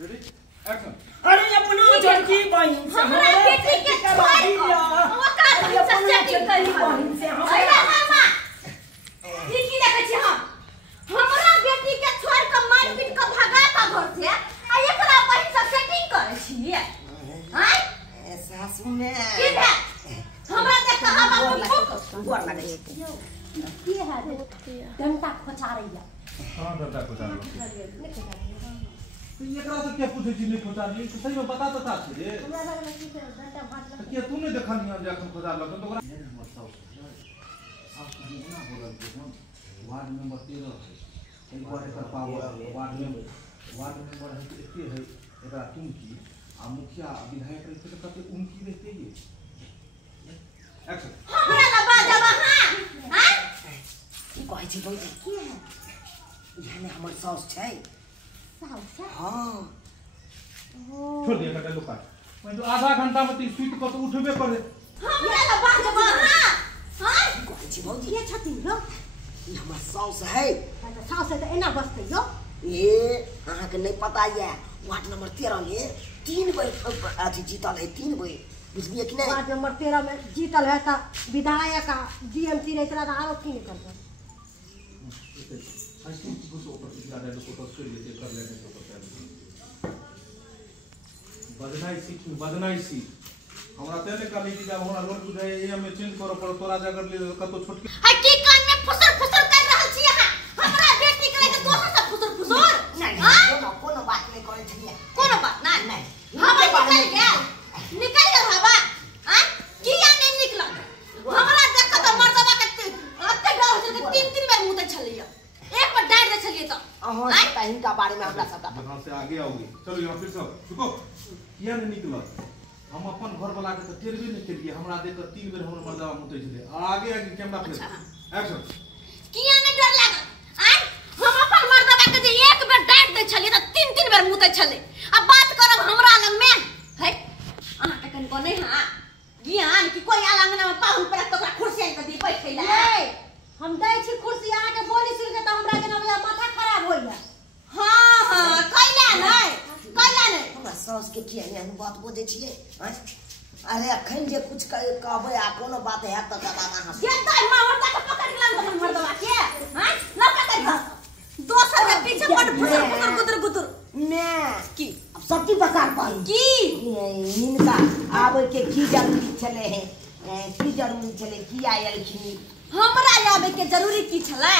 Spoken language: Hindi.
Ready action. अरे अपना छोटकी बहन से हमरा बेटी के करा दिया ओकरा से सेटिंग करी बहन से अरे मामा ई की देखै छी हम हमरा बेटी के छोड़ के मार पीट के भगा का घर से आ एकरा बहन से सेटिंग करे छी हैं सासू में की है हमरा देख के हवा में गोर लगे की है डंडा खोचा रही है हां डंडा खोचा रही तो ये एकरा से क्या पूछे छी नहीं खोचा रही तो सही में बता तो था रे हमरा लगे की डंडा भाग क्या तूने देखा नहीं हम जाकर खोजा लगन तो ओकरा आप कहीं ना बोलल के हम वार्ड नंबर 13 एक बार एकर पावर वार्ड नंबर है एते है एकरा तुम की आ मुखिया विधायक रहते तो कते उनकी रहते ये एक्शन। हमरा ला बाजबा हां की कहै छी बौजी की है इहने हमर सास छै साउस हां छोड़ दिया कटा लोका मैं तो आधा घंटा में ती सुइत को तो उठबे करे हमरा ला बाजबा हां कहै छी बौजी के छथिन लो ई हमर सास है साउस से एना बसते यो ए अहाँ के नहीं पता ये वार्ड नंबर 13 ले 3 बार अथी जीतल है 3 बार बुझलिए कि नहीं वार्ड नंबर 13 में जीतल है त विधायक डीएमसी रे तरह आरो की निकल गया आई थिंक कुछ ऊपर से ज्यादा लोग तो कर लेते कर लेने तो करते बदनाई सी हमरा तेने का लेके जब हमरा रोड बुझाए ए में चेंज करो पर तोरा जगह ले कतो छोटकी है की कान में फुसर फुसर कर रहल छी यहां हमरा बेटी के लेके दोसर से फुसर फुसर नहीं कोनो बात नहीं करे छलिए कोनो बात ना नहीं हवा निकल गया हवा हां किया नहीं निकलल हमरा देख के तो मर्दवा के अत्ते डर से 3 बार मुंह दे छलिए एक बार डांट दे छलिए तो अहाँ पता इनका बारे में हमरा सबका यहां से आगे आओगे चलो यहां फिर सब रुको किया नहीं निकला हम अपन घर वाला के तो टेरबे नहीं केलिए हमरा देख कर 3 बार हमर मर्दवा मुते छले आगे आगे कैमरा प्ले एक्शन। किया नहीं डर लागल आय हम अपन मर्दवा के जे एक बार डांट दे छलिए तो 3 बार मुते छले अब बात करब हमरा लग में है अहाँ के कन को नहीं हां ज्ञान की कोई आंगना में पाहुन पर तो कुर्सी पे दी बैठैला हम दै छी कुर्सी अहाँ के बोली सुन के तो हमरा के ना माथा खराब होइया हां हां कैला नहीं हमरा सास के किया नहीं बात बोझे छिए अरे अखन जे कुछ कहबे आ कोनो बात है त दादा हां ये तो मावरता के पकड़ के लान हमर मर्दवा के हां लौका कर दोसर के पीछे पड़ गुदर गुदर मैं की अब सच्ची बकार पर की इनका आवे के की जरूरी चले है की जरूरी चले की आयल की हमरा आवे के जरूरी की छले